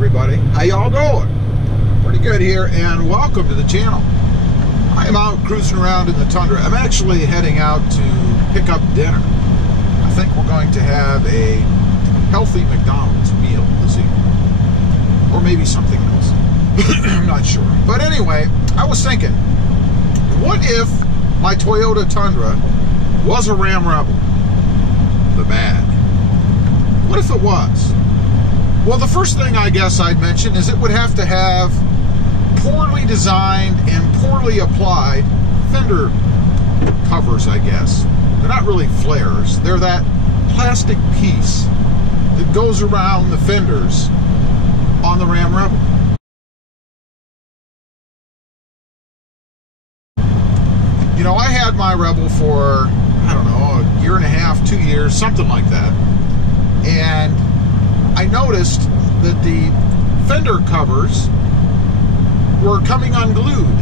everybody. How y'all doing? Pretty good here, and welcome to the channel. I'm out cruising around in the Tundra. I'm actually heading out to pick up dinner. I think we're going to have a healthy McDonald's meal this evening. Or maybe something else. I'm not sure. But anyway, I was thinking, what if my Toyota Tundra was a Ram Rebel? The bad. What if it was? Well, the first thing I guess I'd mention is it would have to have poorly designed and poorly applied fender covers, I guess. They're not really flares. They're that plastic piece that goes around the fenders on the Ram Rebel. You know, I had my Rebel for, I don't know, a year and a half, 2 years, something like that. And I noticed that the fender covers were coming unglued.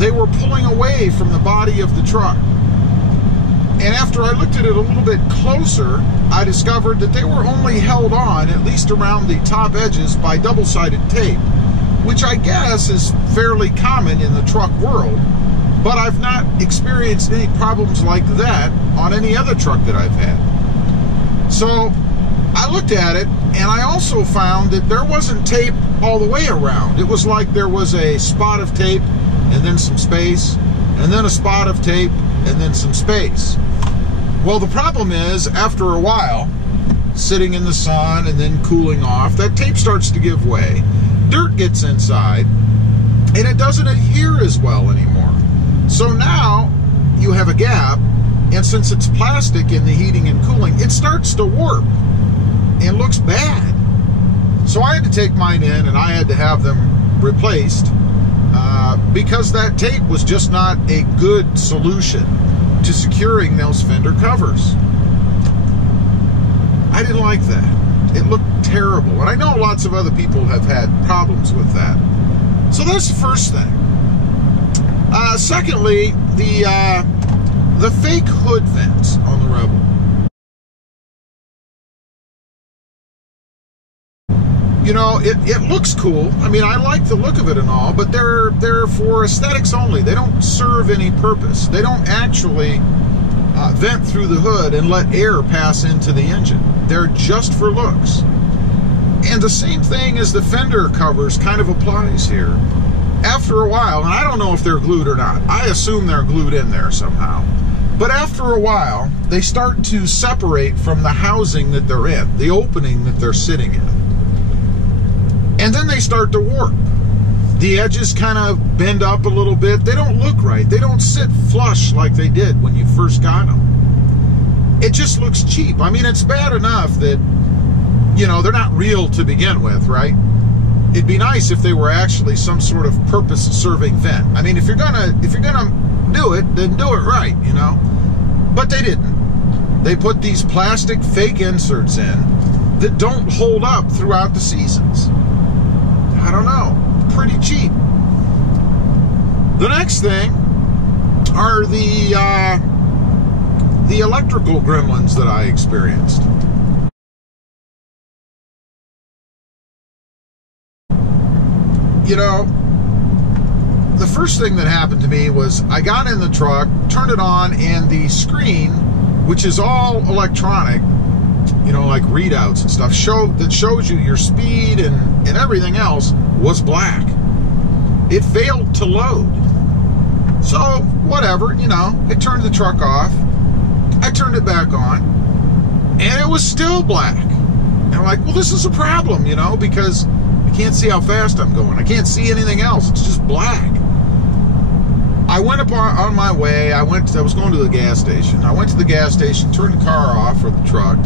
They were pulling away from the body of the truck. And after I looked at it a little bit closer, I discovered that they were only held on, at least around the top edges, by double-sided tape, which I guess is fairly common in the truck world, but I've not experienced any problems like that on any other truck that I've had. So I looked at it, and I also found that there wasn't tape all the way around. It was like there was a spot of tape, and then some space, and then a spot of tape, and then some space. Well, the problem is, after a while, sitting in the sun and then cooling off, that tape starts to give way, dirt gets inside, and it doesn't adhere as well anymore. So now, you have a gap, and since it's plastic in the heating and cooling, it starts to warp and looks bad. So I had to take mine in and I had to have them replaced because that tape was just not a good solution to securing those fender covers. I didn't like that. It looked terrible. And I know lots of other people have had problems with that. So that's the first thing. Secondly, the fake hood vents on the Rebel. You know, it looks cool. I mean, I like the look of it and all, but they're for aesthetics only. They don't serve any purpose. They don't actually vent through the hood and let air pass into the engine. They're just for looks. And the same thing as the fender covers kind of applies here. After a while, and I don't know if they're glued or not. I assume they're glued in there somehow. But after a while, they start to separate from the housing that they're in, the opening that they're sitting in. And then they start to warp. The edges kind of bend up a little bit. They don't look right. They don't sit flush like they did when you first got them. It just looks cheap. I mean, it's bad enough that, you know, they're not real to begin with, right? It'd be nice if they were actually some sort of purpose-serving vent. I mean, if you're gonna do it, then do it right, you know? But they didn't. They put these plastic fake inserts in that don't hold up throughout the seasons. I don't know, pretty cheap. The next thing are the electrical gremlins that I experienced. You know, the first thing that happened to me was I got in the truck, turned it on, and the screen, which is all electronic, you know, like readouts and stuff, that shows you your speed and everything else, was black. It failed to load. So, whatever, you know, I turned the truck off, I turned it back on, and it was still black. And I'm like, well, this is a problem, you know, because I can't see how fast I'm going. I can't see anything else. It's just black. I went up on my way. I was going to the gas station. I went to the gas station, turned the car off for the truck,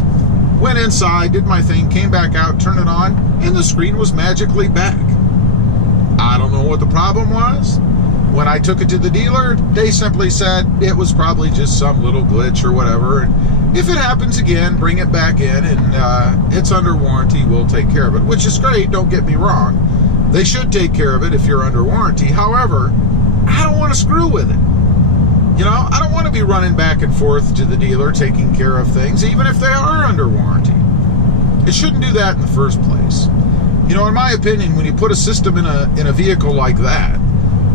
went inside, did my thing, came back out, turned it on, and the screen was magically back. I don't know what the problem was. When I took it to the dealer, they simply said it was probably just some little glitch or whatever. And if it happens again, bring it back in, and it's under warranty. We'll take care of it, which is great. Don't get me wrong. They should take care of it if you're under warranty. However, I don't want to screw with it. You know, I don't want to be running back and forth to the dealer taking care of things, even if they are under warranty. It shouldn't do that in the first place. You know, in my opinion, when you put a system in a vehicle like that,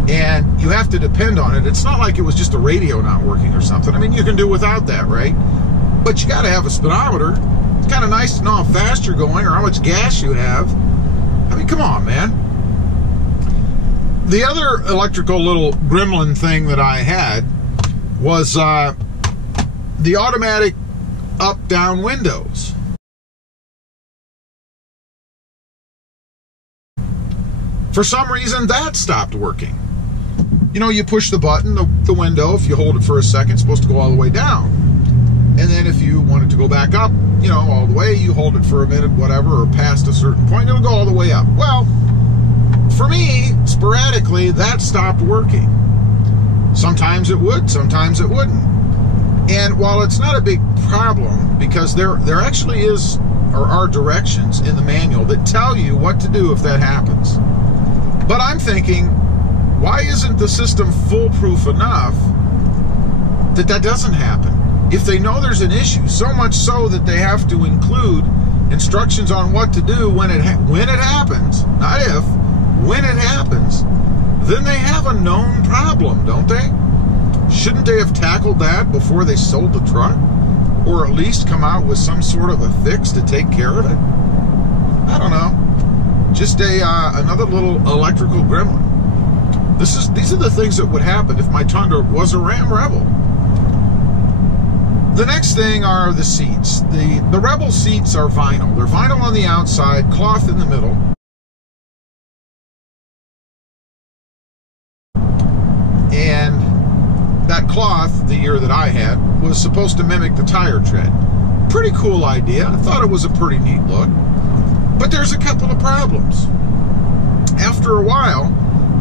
and you have to depend on it, it's not like it was just a radio not working or something. I mean, you can do without that, right? But you got to have a speedometer. It's kind of nice to know how fast you're going or how much gas you have. I mean, come on, man. The other electrical little gremlin thing that I had was the automatic up-down windows. For some reason, that stopped working. You know, you push the button, the window, if you hold it for a second, it's supposed to go all the way down. And then if you want it to go back up, you know, all the way, you hold it for a minute, whatever, or past a certain point, it'll go all the way up. Well, for me, sporadically, that stopped working. Sometimes it would, sometimes it wouldn't. And while it's not a big problem, because there actually is, or are directions in the manual that tell you what to do if that happens. But I'm thinking, why isn't the system foolproof enough that that doesn't happen? If they know there's an issue, so much so that they have to include instructions on what to do when it happens, not if, when it happens, then they have a known problem, don't they? Shouldn't they have tackled that before they sold the truck? Or at least come out with some sort of a fix to take care of it? I don't know. Just another little electrical gremlin. These are the things that would happen if my Tundra was a Ram Rebel. The next thing are the seats. The Rebel seats are vinyl. They're vinyl on the outside, cloth in the middle. And that cloth, the year that I had, was supposed to mimic the tire tread. Pretty cool idea. I thought it was a pretty neat look. But there's a couple of problems. After a while,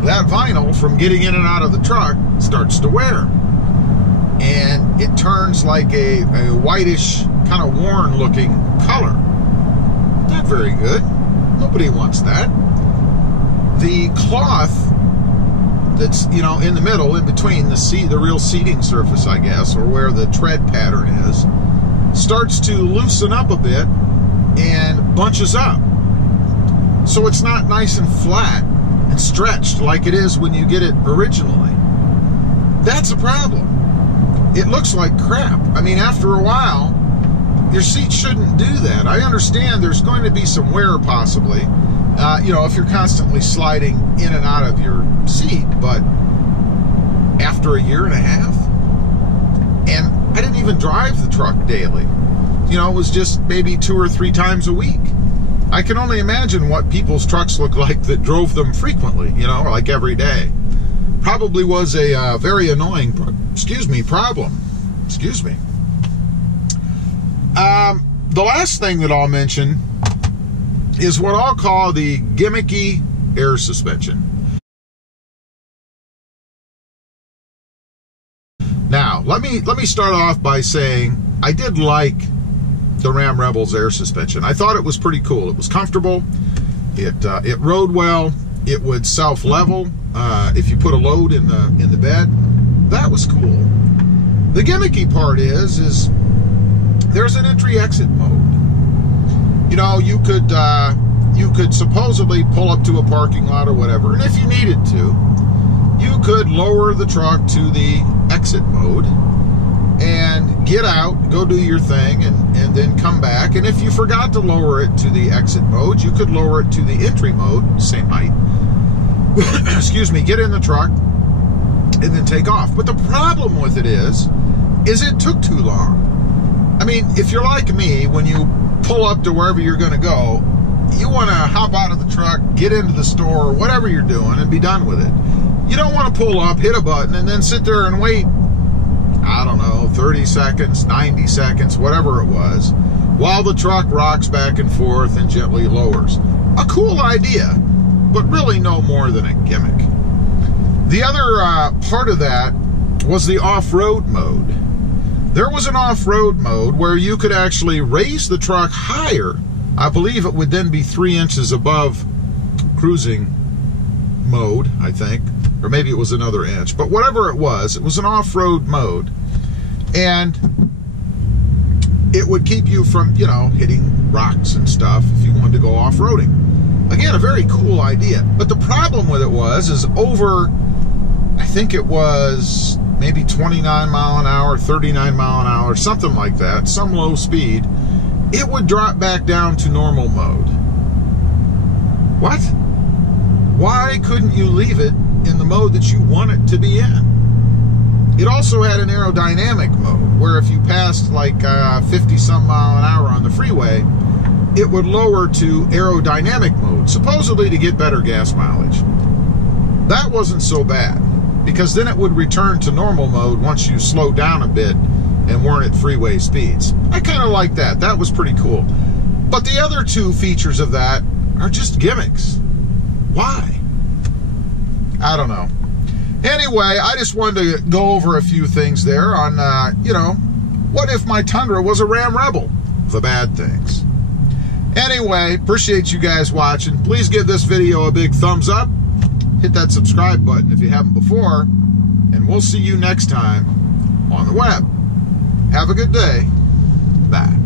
that vinyl, from getting in and out of the truck, starts to wear. And it turns like a whitish, kind of worn looking color. Not very good. Nobody wants that. The cloth that's, you know, in the middle, in between the real seating surface, I guess, or where the tread pattern is, starts to loosen up a bit and bunches up. So it's not nice and flat and stretched like it is when you get it originally. That's a problem. It looks like crap. I mean, after a while, your seat shouldn't do that. I understand there's going to be some wear possibly, you know, if you're constantly sliding in and out of your seat, but after a year and a half, and I didn't even drive the truck daily. You know, it was just maybe 2 or 3 times a week. I can only imagine what people's trucks look like that drove them frequently, you know, like every day. Probably was a very annoying, problem. Excuse me. The last thing that I'll mention is what I'll call the gimmicky air suspension. Now, let me start off by saying I did like the Ram Rebel's air suspension. I thought it was pretty cool. It was comfortable. It rode well. It would self-level if you put a load in the bed. That was cool. The gimmicky part is there's an entry-exit mode. You know, you could supposedly pull up to a parking lot or whatever, and if you needed to, you could lower the truck to the exit mode and get out, go do your thing, and then come back. And if you forgot to lower it to the exit mode, you could lower it to the entry mode, same height. Excuse me, get in the truck and then take off. But the problem with it is it took too long. I mean, if you're like me, when you pull up to wherever you're going to go, you want to hop out of the truck, get into the store, or whatever you're doing, and be done with it. You don't want to pull up, hit a button, and then sit there and wait, I don't know, 30 seconds, 90 seconds, whatever it was, while the truck rocks back and forth and gently lowers. A cool idea, but really no more than a gimmick. The other part of that was the off-road mode. There was an off-road mode where you could actually raise the truck higher. I believe it would then be 3 inches above cruising mode, I think. Or maybe it was another inch. But whatever it was an off-road mode. And it would keep you from, you know, hitting rocks and stuff if you wanted to go off-roading. Again, Again, a very cool idea. But the problem with it is over, I think it was maybe 29 mile an hour, 39 mile an hour, something like that, some low speed, it would drop back down to normal mode. What? Why couldn't you leave it in the mode that you want it to be in? It also had an aerodynamic mode, where if you passed like 50 some mile an hour on the freeway, it would lower to aerodynamic mode, supposedly to get better gas mileage. That wasn't so bad, because then it would return to normal mode once you slowed down a bit and weren't at freeway speeds. I kind of like that. That was pretty cool. But the other two features of that are just gimmicks. Why? I don't know. Anyway, I just wanted to go over a few things there on, you know, what if my Tundra was a Ram Rebel? The bad things. Anyway, appreciate you guys watching. Please give this video a big thumbs up. Hit that subscribe button if you haven't before. And we'll see you next time on the web. Have a good day. Bye.